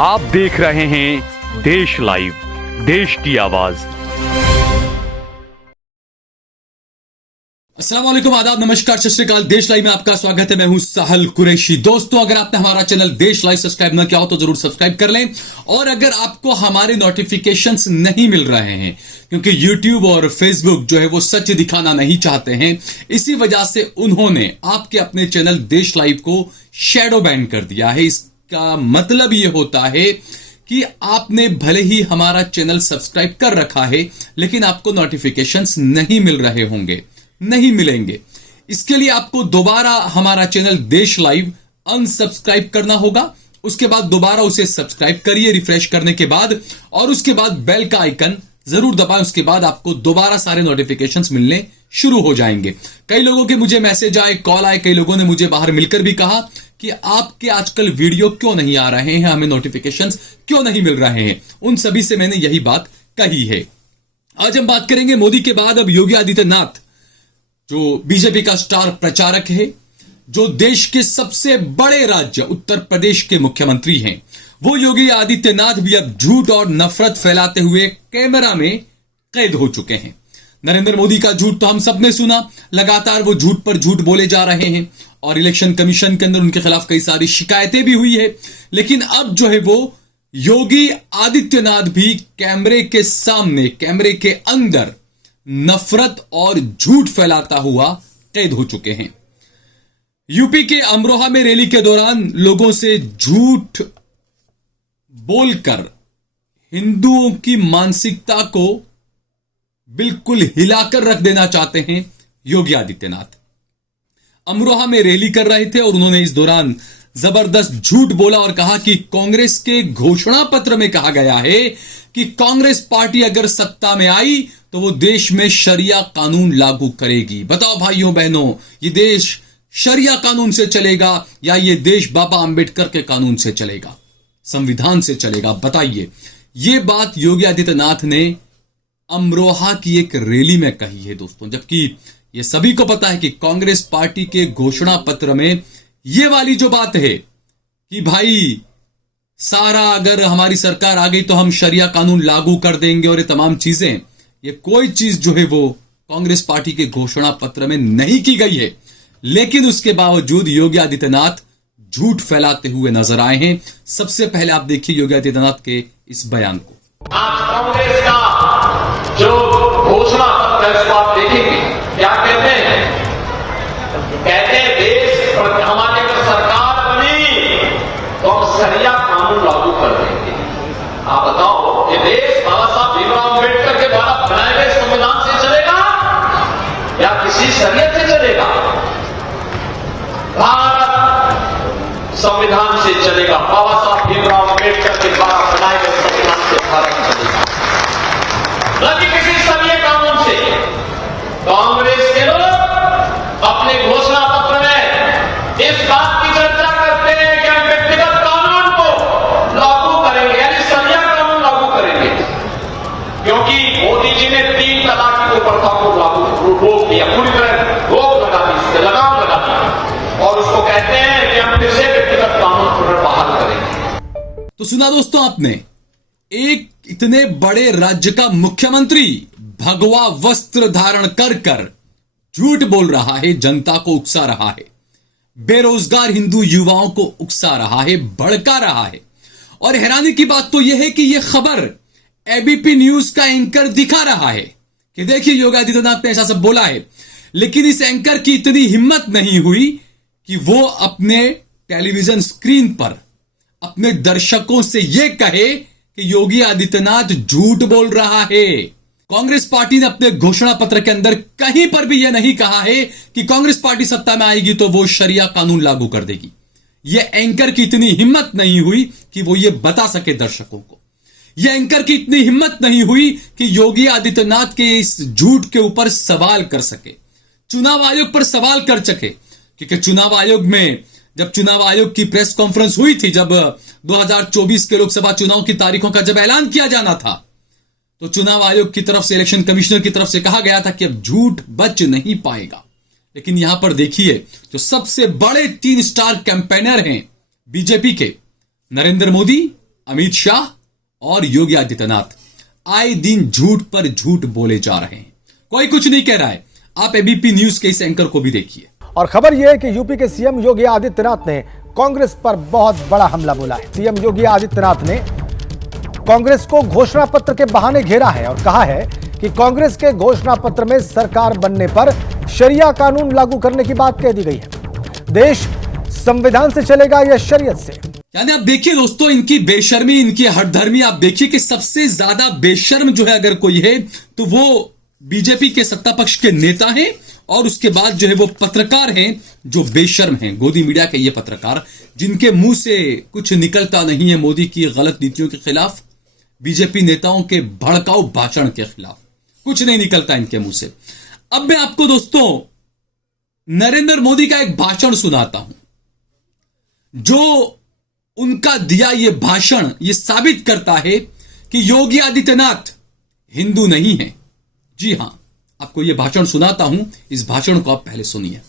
आप देख रहे हैं देश लाइव, देश की आवाज। अस्सलाम वालेकुम, आदाब, नमस्कार, सत श्री अकाल। देश लाइव में आपका स्वागत है। मैं हूं साहल कुरैशी। दोस्तों, अगर आपने हमारा चैनल देश लाइव सब्सक्राइब न किया हो तो जरूर सब्सक्राइब कर लें। और अगर आपको हमारे नोटिफिकेशंस नहीं मिल रहे हैं क्योंकि यूट्यूब और फेसबुक जो है वो सच दिखाना नहीं चाहते हैं, इसी वजह से उन्होंने आपके अपने चैनल देश लाइव को शैडो बैन कर दिया है। इसका मतलब ये होता है कि आपने भले ही हमारा चैनल सब्सक्राइब कर रखा है लेकिन आपको नोटिफिकेशंस नहीं मिल रहे होंगे, नहीं मिलेंगे। इसके लिए आपको दोबारा हमारा चैनल देश लाइव अनसब्सक्राइब करना होगा। उसके बाद दोबारा उसे सब्सक्राइब करिए रिफ्रेश करने के बाद, और उसके बाद बेल का आइकन जरूर दबाएं। उसके बाद आपको दोबारा सारे नोटिफिकेशंस मिलने शुरू हो जाएंगे। कई लोगों के मुझे मैसेज आए, कॉल आए, कई लोगों ने मुझे बाहर मिलकर भी कहा कि आपके आजकल वीडियो क्यों नहीं आ रहे हैं, हमें नोटिफिकेशंस क्यों नहीं मिल रहे हैं। उन सभी से मैंने यही बात कही है। आज हम बात करेंगे मोदी के बाद अब योगी आदित्यनाथ, जो बीजेपी का स्टार प्रचारक है, जो देश के सबसे बड़े राज्य उत्तर प्रदेश के मुख्यमंत्री हैं, वो योगी आदित्यनाथ भी अब झूठ और नफरत फैलाते हुए कैमरा में कैद हो चुके हैं। नरेंद्र मोदी का झूठ तो हम सबने सुना, लगातार वो झूठ पर झूठ बोले जा रहे हैं और इलेक्शन कमीशन के अंदर उनके खिलाफ कई सारी शिकायतें भी हुई है। लेकिन अब जो है वो योगी आदित्यनाथ भी कैमरे के सामने, कैमरे के अंदर नफरत और झूठ फैलाता हुआ कैद हो चुके हैं। यूपी के अमरोहा में रैली के दौरान लोगों से झूठ बोलकर हिंदुओं की मानसिकता को बिल्कुल हिलाकर रख देना चाहते हैं योगी आदित्यनाथ। अमरोहा में रैली कर रहे थे और उन्होंने इस दौरान जबरदस्त झूठ बोला और कहा कि कांग्रेस के घोषणा पत्र में कहा गया है कि कांग्रेस पार्टी अगर सत्ता में आई तो वो देश में शरिया कानून लागू करेगी। बताओ भाइयों बहनों, ये देश शरिया कानून से चलेगा या ये देश बाबा अंबेडकर के कानून से चलेगा, संविधान से चलेगा? बताइए। ये बात योगी आदित्यनाथ ने अमरोहा की एक रैली में कही है दोस्तों, जबकि ये सभी को पता है कि कांग्रेस पार्टी के घोषणा पत्र में ये वाली जो बात है कि भाई सारा अगर हमारी सरकार आ गई तो हम शरिया कानून लागू कर देंगे और ये तमाम चीजें, ये कोई चीज जो है वो कांग्रेस पार्टी के घोषणा पत्र में नहीं की गई है। लेकिन उसके बावजूद योगी आदित्यनाथ झूठ फैलाते हुए नजर आए हैं। सबसे पहले आप देखिए योगी आदित्यनाथ के इस बयान को। आज कांग्रेस का जो घोषणा पत्र है उसको आप देखेंगे, क्या कहते हैं? कहते हैं देश हमारी अगर सरकार बनी तो हम शरिया कानून लागू कर देंगे। आप बताओ, ये देश बाबा साहब भीमराव अम्बेडकर के द्वारा बनाए गए संविधान से चलेगा या किसी शरीयत से चलेगा? भारत संविधान से चलेगा। बाबा साहब भीमराव अम्बेडकर के द्वारा बनाए गए संविधान से भारत चलेगा, न कि किसी शरीय कानून से। कांग्रेस के लोग अपने घोषणा पत्र में इस बात की चर्चा करते हैं कि हम व्यक्तिगत कानून को लागू करेंगे, यानी शरिया कानून लागू करेंगे, क्योंकि मोदी जी ने 3 तलाक की प्रथा को लागू रोक दिया, पूरी तरह रोक लगा दी, लगाम लगा दी, और उसको कहते हैं कि हम फिर से व्यक्तिगत कानून पुनर्बहाल करेंगे। तो सुना दोस्तों आपने, एक इतने बड़े राज्य का मुख्यमंत्री भगवा वस्त्र धारण कर कर झूठ बोल रहा है, जनता को उकसा रहा है, बेरोजगार हिंदू युवाओं को उकसा रहा है, भड़का रहा है। और हैरानी की बात तो यह है कि यह खबर एबीपी न्यूज का एंकर दिखा रहा है कि देखिए योगी आदित्यनाथ ने ऐसा सब बोला है। लेकिन इस एंकर की इतनी हिम्मत नहीं हुई कि वो अपने टेलीविजन स्क्रीन पर अपने दर्शकों से यह कहे कि योगी आदित्यनाथ झूठ बोल रहा है। कांग्रेस पार्टी ने अपने घोषणा पत्र के अंदर कहीं पर भी यह नहीं कहा है कि कांग्रेस पार्टी सत्ता में आएगी तो वो शरिया कानून लागू कर देगी। यह एंकर की इतनी हिम्मत नहीं हुई कि वो ये बता सके दर्शकों को। यह एंकर की इतनी हिम्मत नहीं हुई कि योगी आदित्यनाथ के इस झूठ के ऊपर सवाल कर सके, चुनाव आयोग पर सवाल कर सके। क्योंकि चुनाव आयोग में जब चुनाव आयोग की प्रेस कॉन्फ्रेंस हुई थी, जब 2024 के लोकसभा चुनाव की तारीखों का जब ऐलान किया जाना था, तो चुनाव आयोग की तरफ से, इलेक्शन कमिश्नर की तरफ से कहा गया था कि अब झूठ बच नहीं पाएगा। लेकिन यहां पर देखिए, जो सबसे बड़े 3 स्टार कैंपेनर हैं बीजेपी के, नरेंद्र मोदी, अमित शाह और योगी आदित्यनाथ आए दिन झूठ पर झूठ बोले जा रहे हैं। कोई कुछ नहीं कह रहा है। आप एबीपी न्यूज के इस एंकर को भी देखिए। और खबर यह है कि यूपी के सीएम योगी आदित्यनाथ ने कांग्रेस पर बहुत बड़ा हमला बोला है। सीएम योगी आदित्यनाथ ने कांग्रेस को घोषणा पत्र के बहाने घेरा है और कहा है कि कांग्रेस के घोषणा पत्र में सरकार बनने पर शरिया कानून लागू करने की बात कह दी गई है। देश संविधान से चलेगा या शरीयत से। यानी आप देखिए दोस्तों, इनकी बेशर्मी, इनकी हठधर्मी। आप देखिए कि सबसे ज्यादा बेशर्म जो है अगर कोई है तो वो बीजेपी के सत्ता पक्ष के नेता हैं और उसके बाद जो है वो पत्रकार हैं जो बेशर्म हैं। गोदी मीडिया के ये पत्रकार जिनके मुंह से कुछ निकलता नहीं है मोदी की गलत नीतियों के खिलाफ, बीजेपी नेताओं के भड़काऊ भाषण के खिलाफ कुछ नहीं निकलता इनके मुंह से। अब मैं आपको दोस्तों नरेंद्र मोदी का एक भाषण सुनाता हूं। जो उनका दिया ये भाषण ये साबित करता है कि योगी आदित्यनाथ हिंदू नहीं है। जी हां, आपको ये भाषण सुनाता हूं। इस भाषण को आप पहले सुनिए।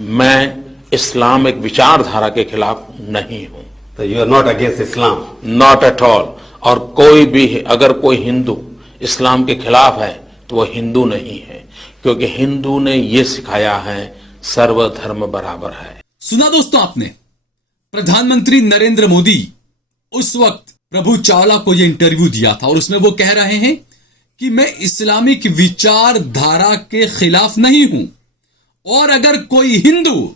मैं इस्लामिक विचारधारा के खिलाफ नहीं हूं। So you are not against Islam? Not at all. और कोई भी अगर कोई हिंदू इस्लाम के खिलाफ है तो वह हिंदू नहीं है, क्योंकि हिंदू ने यह सिखाया है सर्वधर्म बराबर है। सुना दोस्तों आपने, प्रधानमंत्री नरेंद्र मोदी उस वक्त प्रभु चावला को यह इंटरव्यू दिया था और उसमें वो कह रहे हैं कि मैं इस्लामिक विचारधारा के खिलाफ नहीं हूं और अगर कोई हिंदू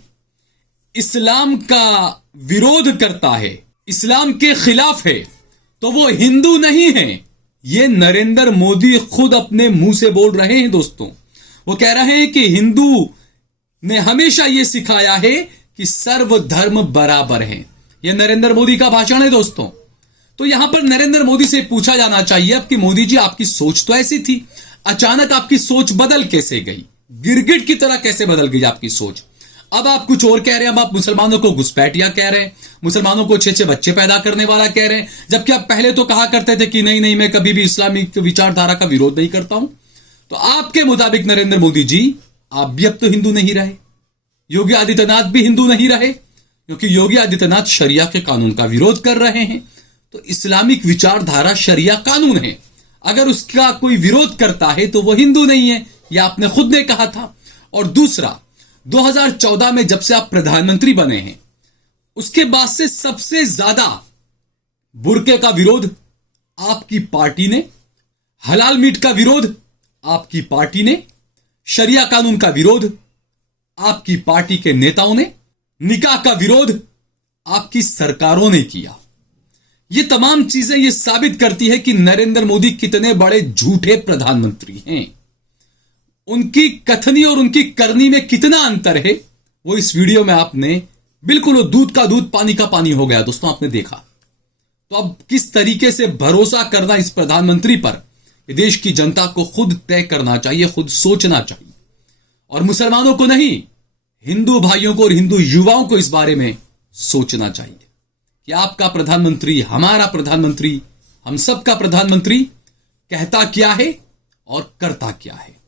इस्लाम का विरोध करता है, इस्लाम के खिलाफ है, तो वो हिंदू नहीं है। ये नरेंद्र मोदी खुद अपने मुंह से बोल रहे हैं दोस्तों। वो कह रहे हैं कि हिंदू ने हमेशा ये सिखाया है कि सर्वधर्म बराबर है। ये नरेंद्र मोदी का भाषण है दोस्तों। तो यहां पर नरेंद्र मोदी से पूछा जाना चाहिए अब कि मोदी जी आपकी सोच तो ऐसी थी, अचानक आपकी सोच बदल कैसे गई? गिरगिट की तरह कैसे बदल गई आपकी सोच? अब आप कुछ और कह रहे हैं। अब आप मुसलमानों को घुसपैठिया कह रहे हैं, मुसलमानों को अच्छे अच्छे बच्चे पैदा करने वाला कह रहे हैं, जबकि आप पहले तो कहा करते थे कि नहीं नहीं मैं कभी भी इस्लामिक विचारधारा का विरोध नहीं करता हूं। तो आपके मुताबिक नरेंद्र मोदी जी आप भी अब तो हिंदू नहीं रहे, योगी आदित्यनाथ भी हिंदू नहीं रहे, क्योंकि योगी आदित्यनाथ शरिया के कानून का विरोध कर रहे हैं। तो इस्लामिक विचारधारा शरिया कानून है, अगर उसका कोई विरोध करता है तो वो हिंदू नहीं है, यह आपने खुद ने कहा था। और दूसरा, 2014 में जब से आप प्रधानमंत्री बने हैं उसके बाद से सबसे ज्यादा बुर्के का विरोध आपकी पार्टी ने, हलाल मीट का विरोध आपकी पार्टी ने, शरिया कानून का विरोध आपकी पार्टी के नेताओं ने, निकाह का विरोध आपकी सरकारों ने किया। ये तमाम चीजें ये साबित करती है कि नरेंद्र मोदी कितने बड़े झूठे प्रधानमंत्री हैं। उनकी कथनी और उनकी करनी में कितना अंतर है वो इस वीडियो में आपने बिल्कुल, वो दूध का दूध पानी का पानी हो गया दोस्तों, आपने देखा। तो अब किस तरीके से भरोसा करना इस प्रधानमंत्री पर, देश की जनता को खुद तय करना चाहिए, खुद सोचना चाहिए। और मुसलमानों को नहीं, हिंदू भाइयों को और हिंदू युवाओं को इस बारे में सोचना चाहिए कि आपका प्रधानमंत्री, हमारा प्रधानमंत्री, हम सबका प्रधानमंत्री कहता क्या है और करता क्या है।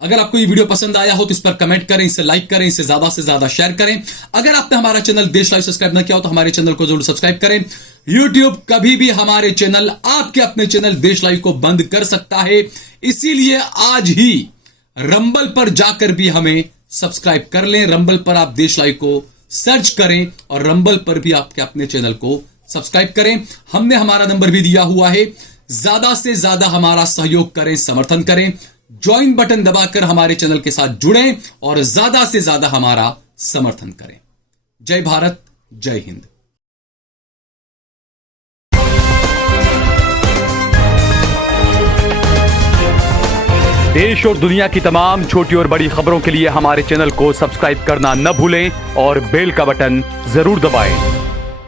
अगर आपको ये वीडियो पसंद आया हो तो इस पर कमेंट करें, इसे लाइक करें, इसे ज्यादा से ज्यादा शेयर करें। अगर आपने हमारा चैनल देश लाइव सब्सक्राइब न किया हो तो हमारे चैनल को जरूर सब्सक्राइब करें। YouTube कभी भी हमारे चैनल, आपके अपने चैनल देश लाइव को बंद कर सकता है, इसीलिए आज ही रंबल पर जाकर भी हमें सब्सक्राइब कर लें। रंबल पर आप देश लाइव को सर्च करें और रंबल पर भी आपके अपने चैनल को सब्सक्राइब करें। हमने हमारा नंबर भी दिया हुआ है, ज्यादा से ज्यादा हमारा सहयोग करें, समर्थन करें, ज्वाइन बटन दबाकर हमारे चैनल के साथ जुड़ें और ज्यादा से ज्यादा हमारा समर्थन करें। जय भारत, जय हिंद। देश और दुनिया की तमाम छोटी और बड़ी खबरों के लिए हमारे चैनल को सब्सक्राइब करना न भूलें और बेल का बटन जरूर दबाएं।